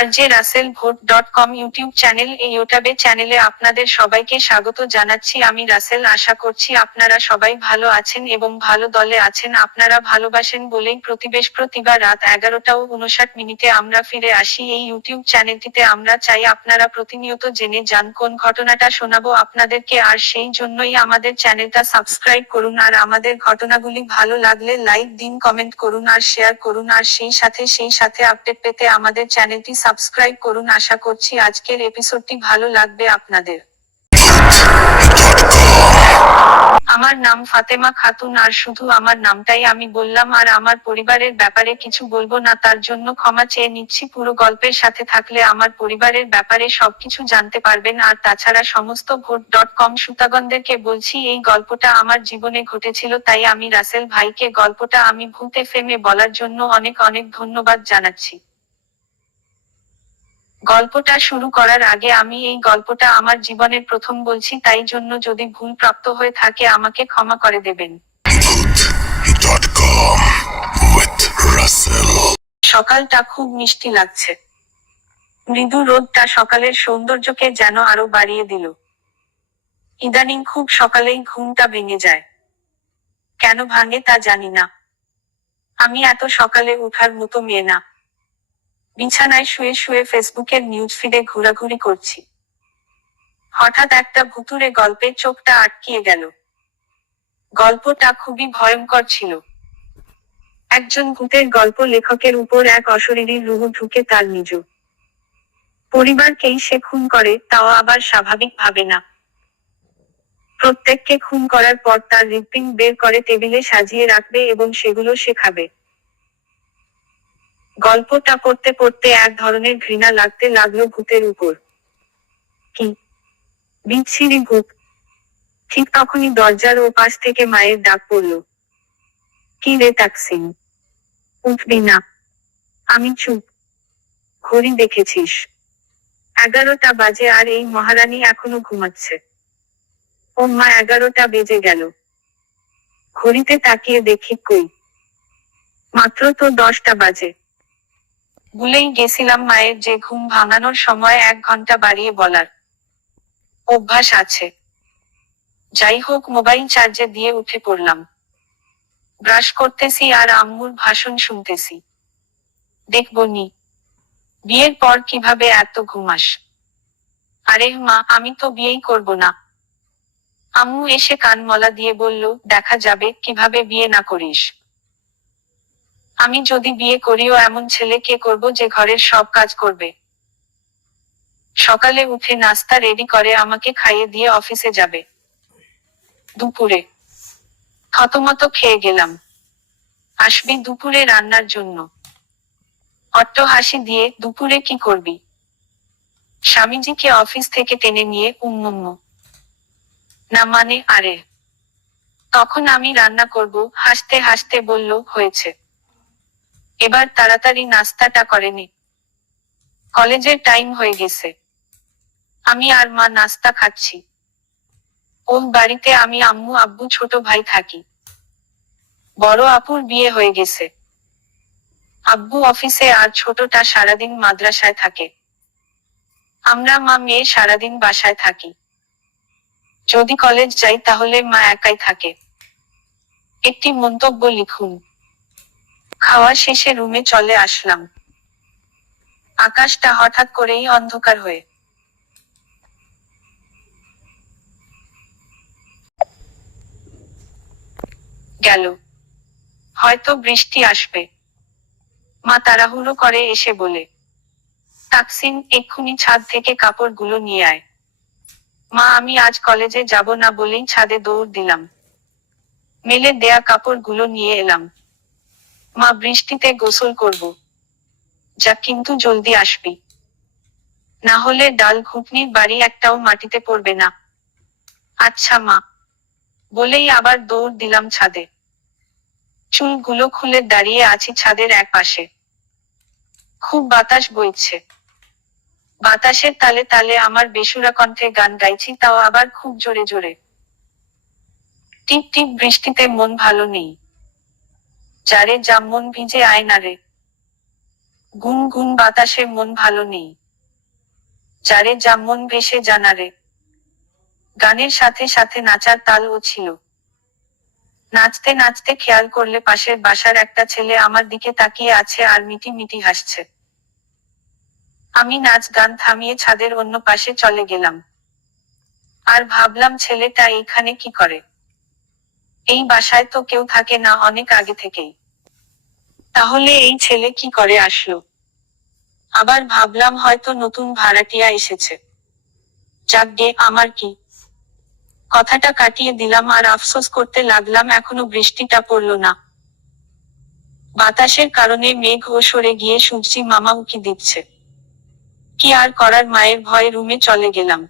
RJ Russell ভোট.com YouTube channel. এই ইউটিউবে চ্যানেলে আপনাদের সবাইকে স্বাগত জানাচ্ছি। আমি রাসেল। আশা করছি আপনারা সবাই ভালো আছেন এবং ভালো দলে আছেন। আপনারা ভালোবাসেন বলেই প্রতিবার রাত 11:59 আমরা ফিরে আসি এই ইউটিউব চ্যানেলটিতে। আমরা চাই আপনারা প্রতিনিয়ত জেনে যান কোন ঘটনাটা শোনাবো আপনাদেরকে, আর সেই জন্যই আমাদের চ্যানেলটা সাবস্ক্রাইব করুন। আর আমাদের ঘটনাগুলি ভালো লাগলে লাইক দিন, কমেন্ট করুন আর শেয়ার করুন। আর সেই সাথে আপডেট পেতে আমাদের চ্যানেলটি সাবস্ক্রাইব করুন। আশা করছি আজকের এপিসোডটি ভালো লাগবে আপনাদের। আমার নাম ফাতেমা খাতুন, আর শুধু আমার নামটাই আমি বললাম, আর আমার পরিবারের ব্যাপারে কিছু বলবো না, তার জন্য ক্ষমা চেয়ে নিচ্ছি। পুরো গল্পের সাথে থাকলে আমার পরিবারের ব্যাপারে সবকিছু জানতে পারবেন। আর তাছাড়া সমস্ত ভোট.com শ্রোতাগণদেরকে বলছি, এই গল্পটা আমার জীবনে ঘটেছিল, তাই আমি রাসেল ভাইকে গল্পটা আমি ভূত এফএম-এ বলার জন্য অনেক ধন্যবাদ জানাচ্ছি। গল্পটা শুরু করার আগে আমি এই গল্পটা আমার জীবনের প্রথম বলছি, তাই জন্য যদি ভুল প্রাপ্ত হয়ে থাকে আমাকে ক্ষমা করে দেবেন। সকালটা খুব মিষ্টি লাগছে। মৃদু রোদটা সকালের সৌন্দর্যকে যেন আরো বাড়িয়ে দিল। ইদানিং খুব সকালেই ঘুমটা ভেঙে যায়। কেন ভাঙে তা জানি না। আমি এত সকালে ওঠার মতো মেয়ে না। বিছানায় শুয়ে ফেসবুকের নিউজ ফিডে ঘোরাঘুরি করছি। হঠাৎ একটা ভুতুড়ে গল্পে চোখটা আটকিয়ে গেল। গল্পটা খুবই ভয়ঙ্কর ছিল। একজন ভূতের গল্প লেখকের উপর এক অশরীরী রূহ ঢুকে তার নিজ পরিবারকেই সে খুন করে, তাও আবার স্বাভাবিক ভাবে না। প্রত্যেককে খুন করার পর তার হৃৎপিণ্ড বের করে টেবিলে সাজিয়ে রাখবে এবং সেগুলো সে খাবে। গল্পটা পড়তে এক ধরনের ঘৃণা লাগতে লাগলো ভূতের উপর। কি বিচ্ছিরি ভূত! ঠিক তখনই দরজার ও পাশ থেকে মায়ের ডাক পড়ল। কি রে তাকসিন, উঠবি না? আমি চুপ। ঘড়ি দেখেছিস? 11টা বাজে আর এই মহারানী এখনো ঘুমাচ্ছে। ও মা, 11টা বেজে গেল। ঘড়িতে তাকিয়ে দেখি কই, মাত্র তো 10টা বাজে। ভুলেই গেছিলাম মায়ের যে ঘুম ভাঙানোর সময় 1 ঘন্টা বাড়িয়ে বলার অভ্যাস আছে। যাই হোক, মোবাইল চার্জে দিয়ে উঠে পড়লাম। ব্রাশ করতেছি আর আম্মুর ভাষণ শুনতেছি। দেখবনি বিয়ের পর কিভাবে এত ঘুমাস? আরে মা, আমি তো বিয়েই করব না। আম্মু এসে কান মলা দিয়ে বলল, দেখা যাবে কিভাবে বিয়ে না করিস। আমি যদি বিয়ে করিও এমন ছেলেকে করব যে ঘরের সব কাজ করবে। সকালে উঠে নাস্তা রেডি করে আমাকে খাইয়ে দিয়ে অফিসে যাবে। দুপুরে থতমত খেয়ে গেলাম। আসবি দুপুরে রান্নার জন্য? অট্ট হাসি দিয়ে, দুপুরে কি করবি? স্বামীজিকে অফিস থেকে টেনে নিয়ে না মানে, আরে তখন আমি রান্না করব। হাসতে হাসতে বলল, হয়েছে, এবার তাড়াতাড়ি নাস্তাটা করে নি, কলেজের টাইম হয়ে গেছে। আমি আর মা নাস্তা খাচ্ছি। ওই বাড়িতে আমি, আম্মু, আব্বু, ছোট ভাই থাকি। বড় আপুর বিয়ে হয়ে গেছে। আব্বু অফিসে আর ছোটটা সারাদিন মাদ্রাসায় থাকে। আমরা মা মেয়ে সারাদিন বাসায় থাকি। যদি কলেজ যাই তাহলে মা একাই থাকে। একটি মন্তব্য লিখুন। খাওয়া শেষে রুমে চলে আসলাম। আকাশটা হঠাৎ করেই অন্ধকার হয়ে গেল। হয়তো বৃষ্টি আসবে। মা তাড়াহুড়ো করে এসে বলে, তাকসিন, এক্ষুনি ছাদ থেকে কাপড়গুলো নিয়ে আয়। মা, আমি আজ কলেজে যাব না বলেই ছাদে দৌড় দিলাম। মেলে দেয়া কাপড়গুলো নিয়ে এলাম। মা, বৃষ্টিতে গোসল করব। যা, কিন্তু জলদি আসবি, না হলে ডাল ঘুটনির বাড়ি একটাও মাটিতে পড়বে না। আচ্ছা মা, বলেই আবার দৌড় দিলাম ছাদে। চুলগুলো খুলে দাঁড়িয়ে আছি ছাদের এক পাশে। খুব বাতাস বইছে। বাতাসের তালে তালে আমার বেসুরা কণ্ঠে গান গাইছি, তাও আবার খুব জোরে জোরে। টিপ টিপ বৃষ্টিতে মন ভালো নেই। যারে যা, মন ভিজে আয় না রে। গুন গুন বাতাসে মন ভালো নেই, যারে যা মন ভেসে জানারে। গানের সাথে সাথে নাচার তালও ছিল। নাচতে নাচতে খেয়াল করলে পাশের বাসার একটা ছেলে আমার দিকে তাকিয়ে আছে আর মিটি মিটি হাসছে। আমি নাচ গান থামিয়ে ছাদের অন্য পাশে চলে গেলাম। আর ভাবলাম ছেলেটা এইখানে কি করে? এই বাসায় তো কেউ থাকে না অনেক আগে থেকেই। তাহলে এই ছেলে কি করে আসলো? আবার ভাবলাম হয়তো নতুন ভাড়াটিয়া এসেছে। যাকগে, আমার কি। কথাটা কাটিয়ে দিলাম আর আফসোস করতে লাগলাম এখনো বৃষ্টিটা পড়ল না। বাতাসের কারণে মেঘ ও সরে গিয়ে সূর্যি মামা উকি দিচ্ছে। কি আর করার, মায়ের ভয়ে রুমে চলে গেলাম।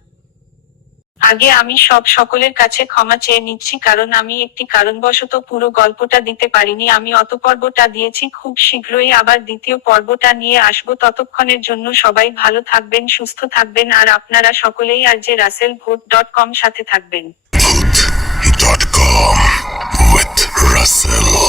আগে আমি সকলের কাছে ক্ষমা চেয়ে নিচ্ছি, কারণ আমি একটি কারণবশত পুরো গল্পটা দিতে পারিনি। আমি অত পর্বটা দিয়েছি, খুব শীঘ্রই আবার দ্বিতীয় পর্বটা নিয়ে আসবো। ততক্ষণের জন্য সবাই ভালো থাকবেন, সুস্থ থাকবেন, আর আপনারা সকলেই RJ-Russell-Vote.com সাথে থাকবেন। Vote.com with Russell.